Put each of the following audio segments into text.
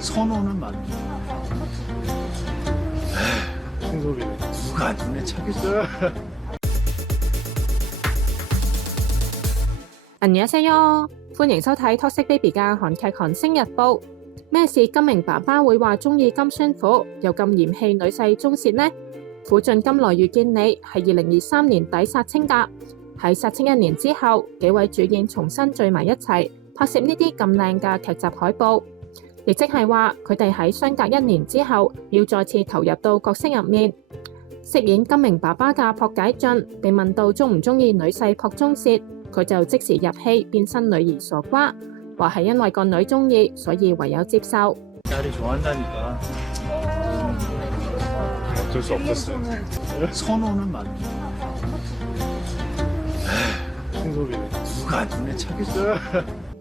선호는 많죠. 청소기는 누가 눈에 차겠어. 안녕하세요，歡迎收睇 Toxic Baby 嘅韓劇韓星日報。咩事金明爸爸會話中意金宣虎，又咁嫌棄女婿鐘薛呢？苦盡甘來遇見你係2023年底殺青㗎。喺殺青1年之後，幾位主演重新聚埋一齊拍攝呢啲咁靚嘅劇集海報，亦即係話佢哋喺相隔1年之後要再次投入到角色入面。飾演金明爸爸嘅朴解俊被問到中唔中意女婿朴鐘薛，佢就即時入戲變身女兒傻瓜，話係因為個女中意，所以唯有接受。 딸이 좋아한다니까. 어쩔 수 없었어요. 선호는 많죠. 청소기는 누가 눈에 차겠어.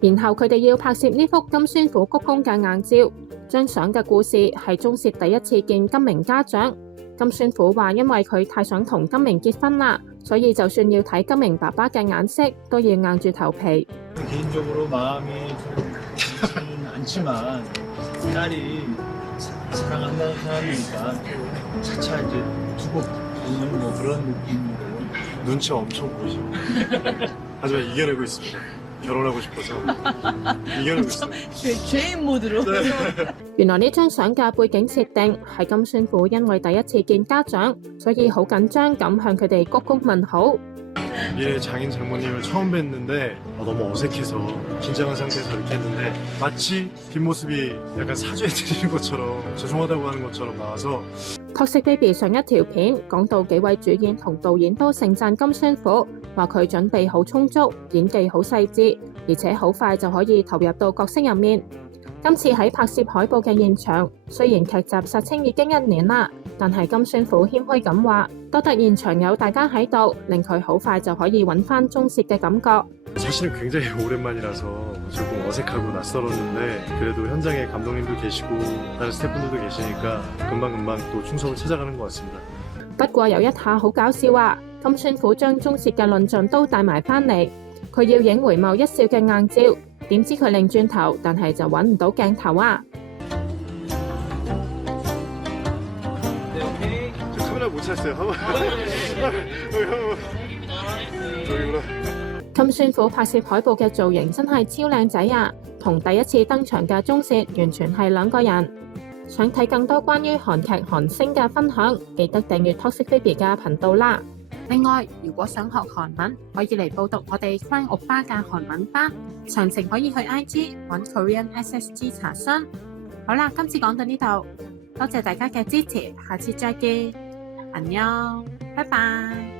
然後佢哋要拍攝呢幅金宣虎鞠躬嘅硬照，張相嘅故事係鐘薛第一次見金明家長。金宣虎話因為佢太想同金明結婚啦，所以就算要睇金明爸爸嘅眼色，都要硬住頭皮。 개인적으로 마음이 좋지는 않지만 딸이 사랑한다는 사람이니까 차차 이제 두고 보는 뭐 그런 느낌으로. 눈치 엄청 보이죠. 하지만 이겨내고 있습니다. 결혼하고 싶어서 이겨내고 있습니다. 죄인 모드로. 原來呢張相嘅背景設定係金宣虎因為第一次見家長，所以好緊張咁向佢哋鞠躬問好。 미래 장인 장모님을 처음 뵀는데 너무 어색해서 긴장한 상태에서 이렇게 했는데 마치 뒷모습이 약간 사죄해드리는 것처럼 죄송하다고 하는 것처럼 나와서 Toxic Baby 上一條片講到幾位主演同導演都盛讚金宣虎，話佢準備好充足，演技好細緻，而且好快就可以投入到角色入面。今次喺拍攝海報嘅現場，雖然劇集殺青已經1年啦，但係金宣虎謙虛咁話，多得現場有大家喺度，令佢好快就可以揾翻鐘薛嘅感覺。 사실은 굉장히 오랜만이라서 조금 어색하고 낯설었는데 그래도 현장에 감독님도 계시고 다른 스태프분들도 계시니까 금방금방 또 충성을 찾아가는 것 같습니다. 不過有一下好搞笑啊！金宣虎將鐘薛嘅論盡都帶埋返嚟，佢要影回眸一笑嘅硬照，點知佢擰轉頭，但係就揾唔到鏡頭啊！ 저 카메라 못 찾았어요. 여기구나. 金宣虎拍攝海報嘅造型真係超靚仔啊，同第一次登場嘅鐘薛完全係兩個人。想睇更多關於韓劇韓星嘅分享，記得訂閱 Toxic Baby 嘅頻道啦。另外，如果想學韓文，可以嚟報讀我哋 Flying Oppa 嘅韓文班，詳情可以去 IG 揾 Korean SSG 查詢。好啦，今次講到呢度，多謝大家嘅支持，下次再見，안녕，拜拜。